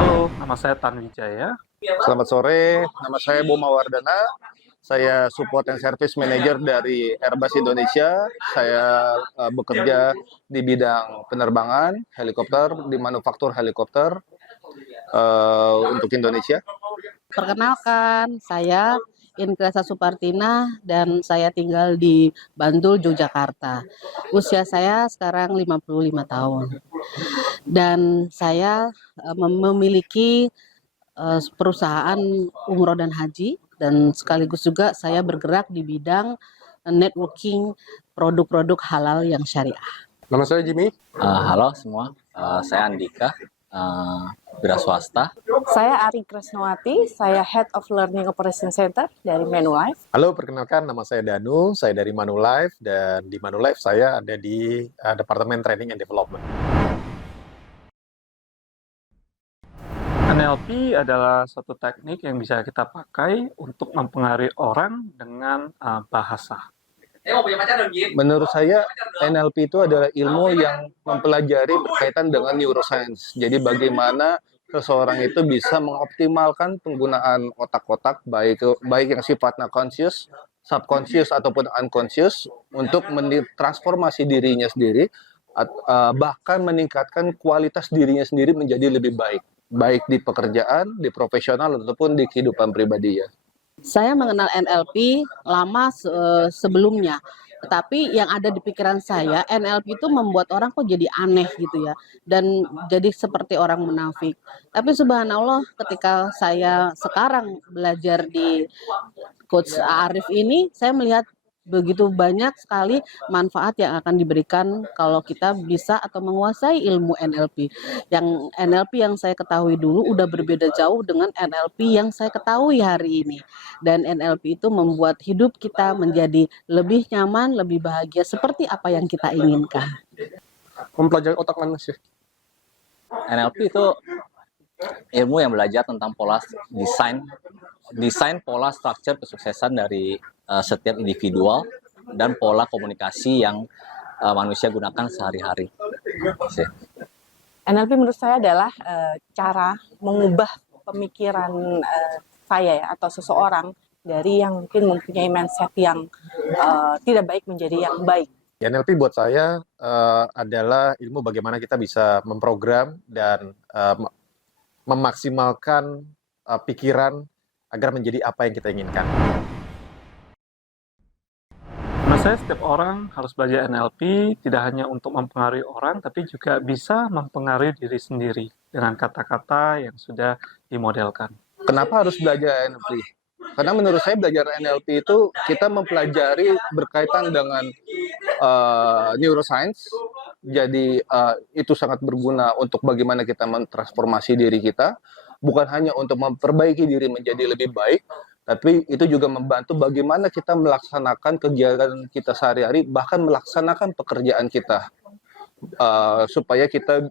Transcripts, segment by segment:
Halo, nama saya Tan Wijaya. Selamat sore, nama saya Boma Wardana. Saya support and service manager dari Airbus Indonesia. Saya bekerja di bidang penerbangan helikopter, di manufaktur helikopter untuk Indonesia. Perkenalkan, saya Ingresa Supartina dan saya tinggal di Bantul, Yogyakarta. Usia saya sekarang 55 tahun. Dan saya memiliki perusahaan umroh dan haji, dan sekaligus juga saya bergerak di bidang networking produk-produk halal yang syariah. Nama saya Jimmy. Halo semua, saya Andika, wira swasta. Saya Ari Kresnawati, saya Head of Learning Operation Center dari Manulife. Halo, perkenalkan nama saya Danu, saya dari Manulife, dan di Manulife saya ada di Departemen Training and Development. NLP adalah suatu teknik yang bisa kita pakai untuk mempengaruhi orang dengan bahasa. Menurut saya, NLP itu adalah ilmu yang mempelajari berkaitan dengan neuroscience. Jadi bagaimana seseorang itu bisa mengoptimalkan penggunaan otak-otak, baik yang sifatnya conscious, subconscious, ataupun unconscious, untuk mentransformasi dirinya sendiri, bahkan meningkatkan kualitas dirinya sendiri menjadi lebih baik di pekerjaan, di profesional, ataupun di kehidupan pribadi ya. Saya mengenal NLP lama sebelumnya, tetapi yang ada di pikiran saya, NLP itu membuat orang kok jadi aneh gitu ya, dan jadi seperti orang munafik. Tapi subhanallah, ketika saya sekarang belajar di Coach Arif ini, saya melihat begitu banyak sekali manfaat yang akan diberikan kalau kita bisa atau menguasai ilmu NLP. Yang NLP yang saya ketahui dulu udah berbeda jauh dengan NLP yang saya ketahui hari ini. Dan NLP itu membuat hidup kita menjadi lebih nyaman, lebih bahagia seperti apa yang kita inginkan. Mempelajari otak manusia. NLP itu ilmu yang belajar tentang pola desain pola struktur kesuksesan dari setiap individual dan pola komunikasi yang manusia gunakan sehari-hari. NLP menurut saya adalah cara mengubah pemikiran saya ya, atau seseorang dari yang mungkin mempunyai mindset yang tidak baik menjadi yang baik. NLP buat saya adalah ilmu bagaimana kita bisa memprogram dan memaksimalkan pikiran agar menjadi apa yang kita inginkan. Menurut saya setiap orang harus belajar NLP tidak hanya untuk mempengaruhi orang, tapi juga bisa mempengaruhi diri sendiri dengan kata-kata yang sudah dimodelkan. Kenapa harus belajar NLP? Karena menurut saya belajar NLP itu kita mempelajari berkaitan dengan neuroscience. Jadi itu sangat berguna untuk bagaimana kita mentransformasi diri kita, bukan hanya untuk memperbaiki diri menjadi lebih baik, tapi itu juga membantu bagaimana kita melaksanakan kegiatan kita sehari-hari, bahkan melaksanakan pekerjaan kita, supaya kita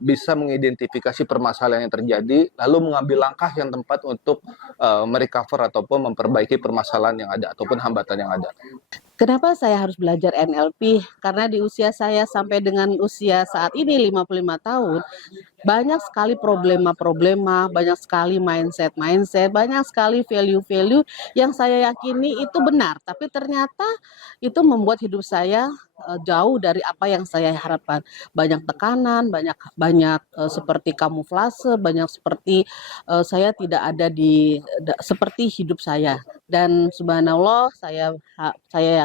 bisa mengidentifikasi permasalahan yang terjadi, lalu mengambil langkah yang tepat untuk merecover ataupun memperbaiki permasalahan yang ada ataupun hambatan yang ada. Kenapa saya harus belajar NLP? Karena di usia saya sampai dengan usia saat ini 55 tahun, banyak sekali problema-problema, banyak sekali mindset, banyak sekali value-value yang saya yakini itu benar, tapi ternyata itu membuat hidup saya jauh dari apa yang saya harapkan. Banyak tekanan, banyak seperti kamuflase, banyak seperti saya tidak ada seperti hidup saya. Dan subhanallah, saya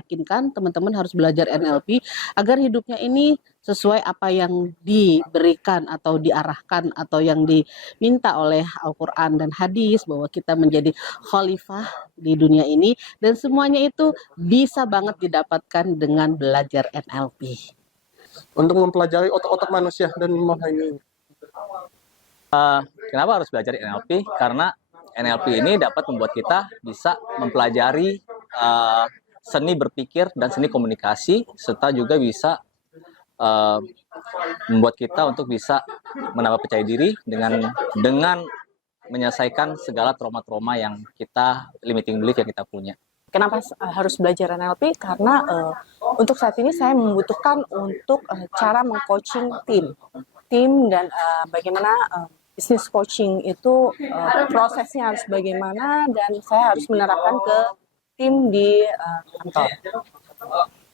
yakinkan teman-teman harus belajar NLP agar hidupnya ini sesuai apa yang diberikan atau diarahkan atau yang diminta oleh Al-Quran dan hadis, bahwa kita menjadi khalifah di dunia ini, dan semuanya itu bisa banget didapatkan dengan belajar NLP. Untuk mempelajari otak-otak manusia dan memahami. Kenapa harus belajar NLP? Karena NLP ini dapat membuat kita bisa mempelajari seni berpikir dan seni komunikasi, serta juga bisa membuat kita untuk bisa menambah percaya diri dengan menyelesaikan segala trauma-trauma yang kita limiting belief yang kita punya. Kenapa harus belajar NLP? Karena untuk saat ini saya membutuhkan untuk cara meng-coaching tim dan bagaimana business coaching itu prosesnya harus bagaimana dan saya harus menerapkan ke tim di kantor.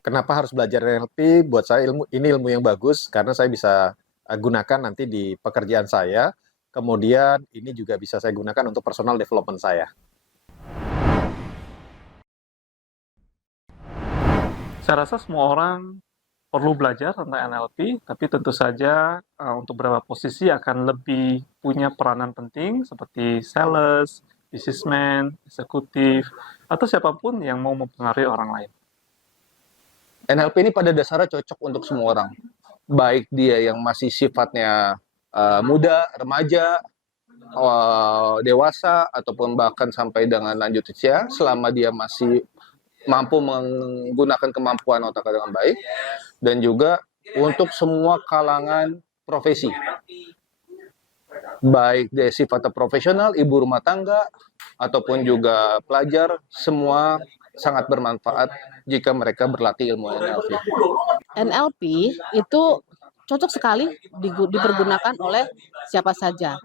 Kenapa harus belajar NLP? Buat saya ini ilmu yang bagus karena saya bisa gunakan nanti di pekerjaan saya. Kemudian ini juga bisa saya gunakan untuk personal development saya. Saya rasa semua orang perlu belajar tentang NLP, tapi tentu saja untuk beberapa posisi akan lebih punya peranan penting seperti sales, businessman, eksekutif, atau siapapun yang mau mempengaruhi orang lain. NLP ini pada dasarnya cocok untuk semua orang, baik dia yang masih sifatnya muda, remaja, dewasa, ataupun bahkan sampai dengan lanjut usia, selama dia masih mampu menggunakan kemampuan otak dengan baik, dan juga untuk semua kalangan profesi, baik dia sifatnya profesional, ibu rumah tangga, ataupun juga pelajar, semua sangat bermanfaat jika mereka berlatih ilmu NLP. NLP itu cocok sekali dipergunakan oleh siapa saja.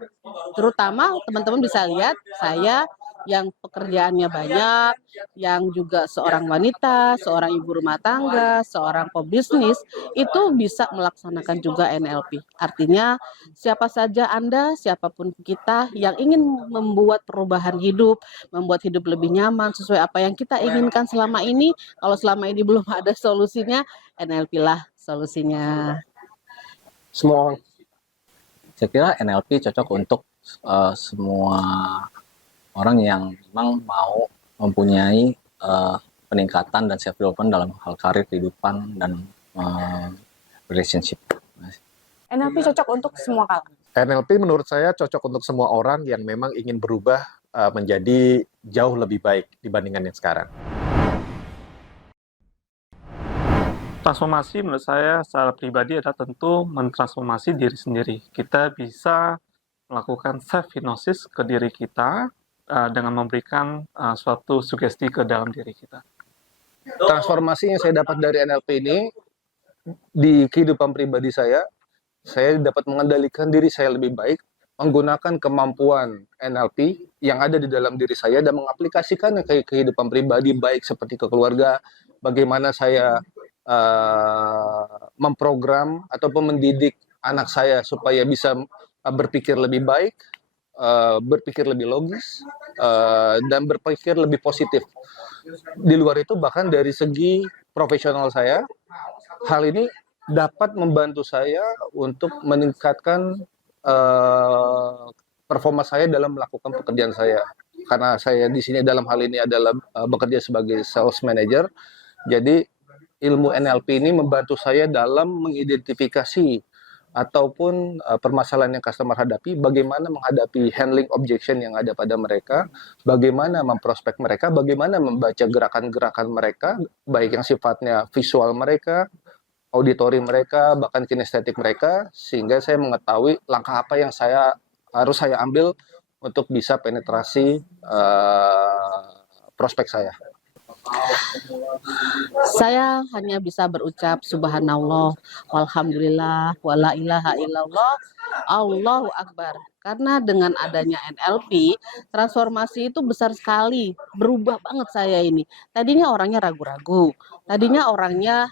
Terutama teman-teman bisa lihat saya yang pekerjaannya banyak, yang juga seorang wanita, seorang ibu rumah tangga, seorang pebisnis, itu bisa melaksanakan juga NLP. Artinya siapa saja Anda, siapapun kita yang ingin membuat perubahan hidup, membuat hidup lebih nyaman sesuai apa yang kita inginkan selama ini, kalau selama ini belum ada solusinya, NLP lah solusinya. Semua orang. Saya kira NLP cocok untuk semua orang yang memang mau mempunyai peningkatan dan self development dalam hal karir, kehidupan, dan relationship. NLP cocok untuk semua kalangan. NLP menurut saya cocok untuk semua orang yang memang ingin berubah menjadi jauh lebih baik dibandingkan yang sekarang. Transformasi menurut saya secara pribadi adalah tentu mentransformasi diri sendiri. Kita bisa melakukan self-hypnosis ke diri kita dengan memberikan suatu sugesti ke dalam diri kita. Transformasi yang saya dapat dari NLP ini di kehidupan pribadi saya dapat mengendalikan diri saya lebih baik, menggunakan kemampuan NLP yang ada di dalam diri saya dan mengaplikasikannya ke kehidupan pribadi, baik seperti ke keluarga, bagaimana saya memprogram ataupun mendidik anak saya supaya bisa berpikir lebih baik, berpikir lebih logis, dan berpikir lebih positif. Di luar itu bahkan dari segi profesional saya, hal ini dapat membantu saya untuk meningkatkan performa saya dalam melakukan pekerjaan saya. Karena saya di sini dalam hal ini adalah bekerja sebagai sales manager, jadi ilmu NLP ini membantu saya dalam mengidentifikasi ataupun permasalahan yang customer hadapi, bagaimana menghadapi handling objection yang ada pada mereka, bagaimana memprospek mereka, bagaimana membaca gerakan-gerakan mereka, baik yang sifatnya visual mereka, auditori mereka, bahkan kinestetik mereka, sehingga saya mengetahui langkah apa yang harus saya ambil untuk bisa penetrasi prospek saya. Saya hanya bisa berucap subhanallah, walhamdulillah, wala ilaha illallah, Allahu Akbar. Karena dengan adanya NLP, transformasi itu besar sekali. Berubah banget saya ini. Tadinya orangnya ragu-ragu. Tadinya orangnya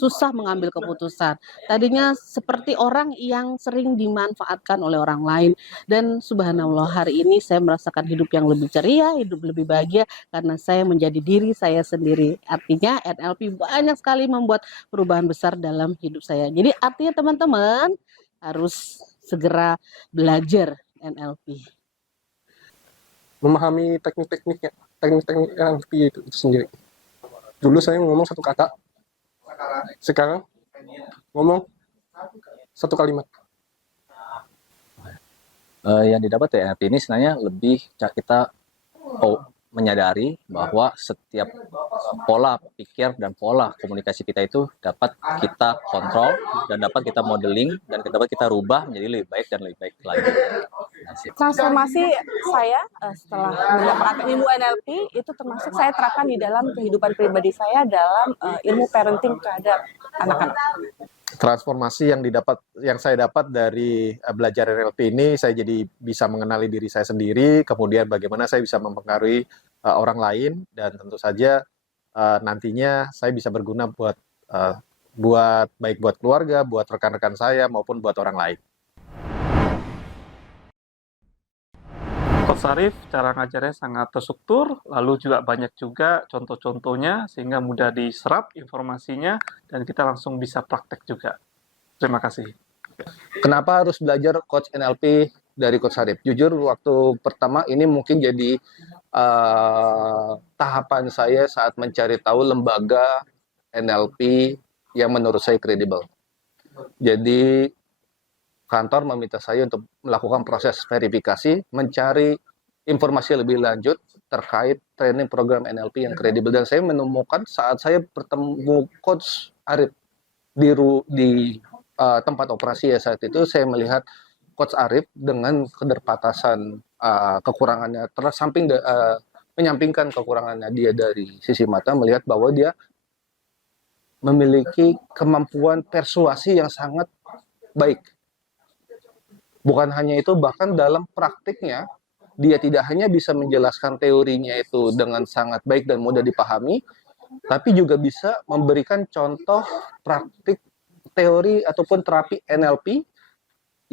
susah mengambil keputusan. Tadinya seperti orang yang sering dimanfaatkan oleh orang lain. Dan subhanallah, hari ini saya merasakan hidup yang lebih ceria, hidup lebih bahagia karena saya menjadi diri saya sendiri. Artinya NLP banyak sekali membuat perubahan besar dalam hidup saya. Jadi artinya teman-teman harus segera belajar NLP. Memahami teknik-teknik NLP itu sendiri. Dulu saya ngomong satu kata, sekarang ngomong satu kalimat. Yang didapat dari NLP ini sebenarnya lebih kita menyadari bahwa setiap pola pikir dan pola komunikasi kita itu dapat kita kontrol dan dapat kita modeling dan dapat kita rubah menjadi lebih baik dan lebih baik lagi. Transformasi saya setelah mendapatkan ilmu NLP itu termasuk saya terapkan di dalam kehidupan pribadi saya dalam ilmu parenting terhadap anak-anak. Transformasi yang saya dapat dari belajar NLP ini, saya jadi bisa mengenali diri saya sendiri, kemudian bagaimana saya bisa mempengaruhi orang lain, dan tentu saja nantinya saya bisa berguna buat baik buat keluarga, buat rekan-rekan saya maupun buat orang lain. Coach Arif cara ngajarnya sangat terstruktur, lalu juga banyak juga contoh-contohnya sehingga mudah diserap informasinya dan kita langsung bisa praktek juga. Terima kasih. Kenapa harus belajar Coach NLP dari Coach Arif? Jujur, waktu pertama ini mungkin jadi tahapan saya saat mencari tahu lembaga NLP yang menurut saya kredibel. Jadi kantor meminta saya untuk melakukan proses verifikasi, mencari informasi lebih lanjut terkait training program NLP yang kredibel. Dan saya menemukan saat saya bertemu Coach Arif di tempat operasi ya saat itu, saya melihat Coach Arif dengan keterbatasan kekurangannya, menyampingkan kekurangannya dia dari sisi mata, melihat bahwa dia memiliki kemampuan persuasi yang sangat baik. Bukan hanya itu, bahkan dalam praktiknya, dia tidak hanya bisa menjelaskan teorinya itu dengan sangat baik dan mudah dipahami, tapi juga bisa memberikan contoh praktik teori ataupun terapi NLP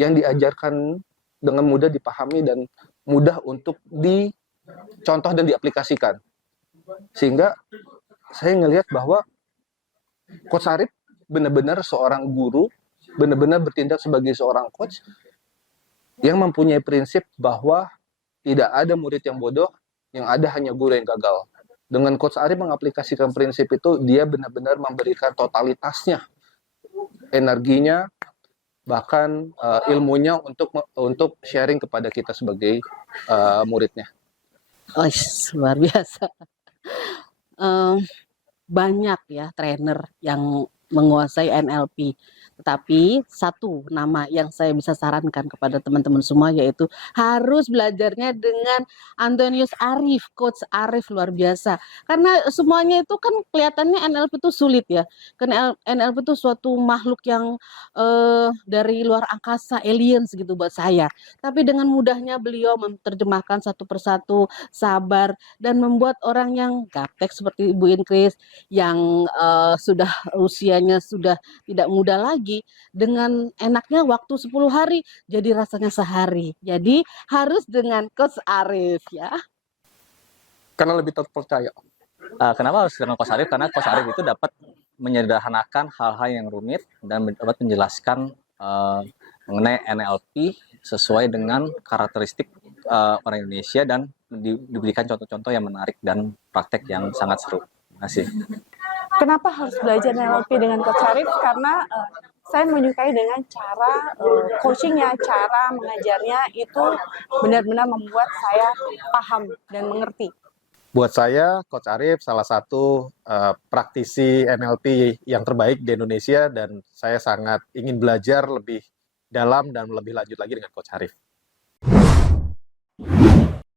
yang diajarkan dengan mudah dipahami dan mudah untuk dicontoh dan diaplikasikan. Sehingga saya ngelihat bahwa Coach Arif benar-benar seorang guru, benar-benar bertindak sebagai seorang coach yang mempunyai prinsip bahwa tidak ada murid yang bodoh, yang ada hanya guru yang gagal. Dengan Coach Arif mengaplikasikan prinsip itu, dia benar-benar memberikan totalitasnya, energinya, bahkan ilmunya untuk sharing kepada kita sebagai muridnya. Oh, luar biasa. Banyak ya trainer yang menguasai NLP. Tetapi satu nama yang saya bisa sarankan kepada teman-teman semua yaitu harus belajarnya dengan Antonius Arif, Coach Arif luar biasa. Karena semuanya itu kan kelihatannya NLP itu sulit ya. Karena NLP itu suatu makhluk yang dari luar angkasa, aliens gitu buat saya. Tapi dengan mudahnya beliau menerjemahkan satu persatu, sabar, dan membuat orang yang gaptek seperti Ibu Inkris yang sudah usianya sudah tidak muda lagi, dengan enaknya waktu 10 hari jadi rasanya sehari. Jadi harus dengan Coach Arif ya. Karena lebih terpercaya. Kenapa harus dengan Coach Arif? Karena Coach Arif itu dapat menyederhanakan hal-hal yang rumit dan dapat menjelaskan mengenai NLP sesuai dengan karakteristik orang Indonesia dan diberikan contoh-contoh yang menarik dan praktek yang sangat seru. Terima kasih. Kenapa harus belajar NLP dengan Coach Arif? Karena saya menyukai dengan cara coachingnya, cara mengajarnya itu benar-benar membuat saya paham dan mengerti. Buat saya, Coach Arif salah satu praktisi NLP yang terbaik di Indonesia, dan saya sangat ingin belajar lebih dalam dan lebih lanjut lagi dengan Coach Arif.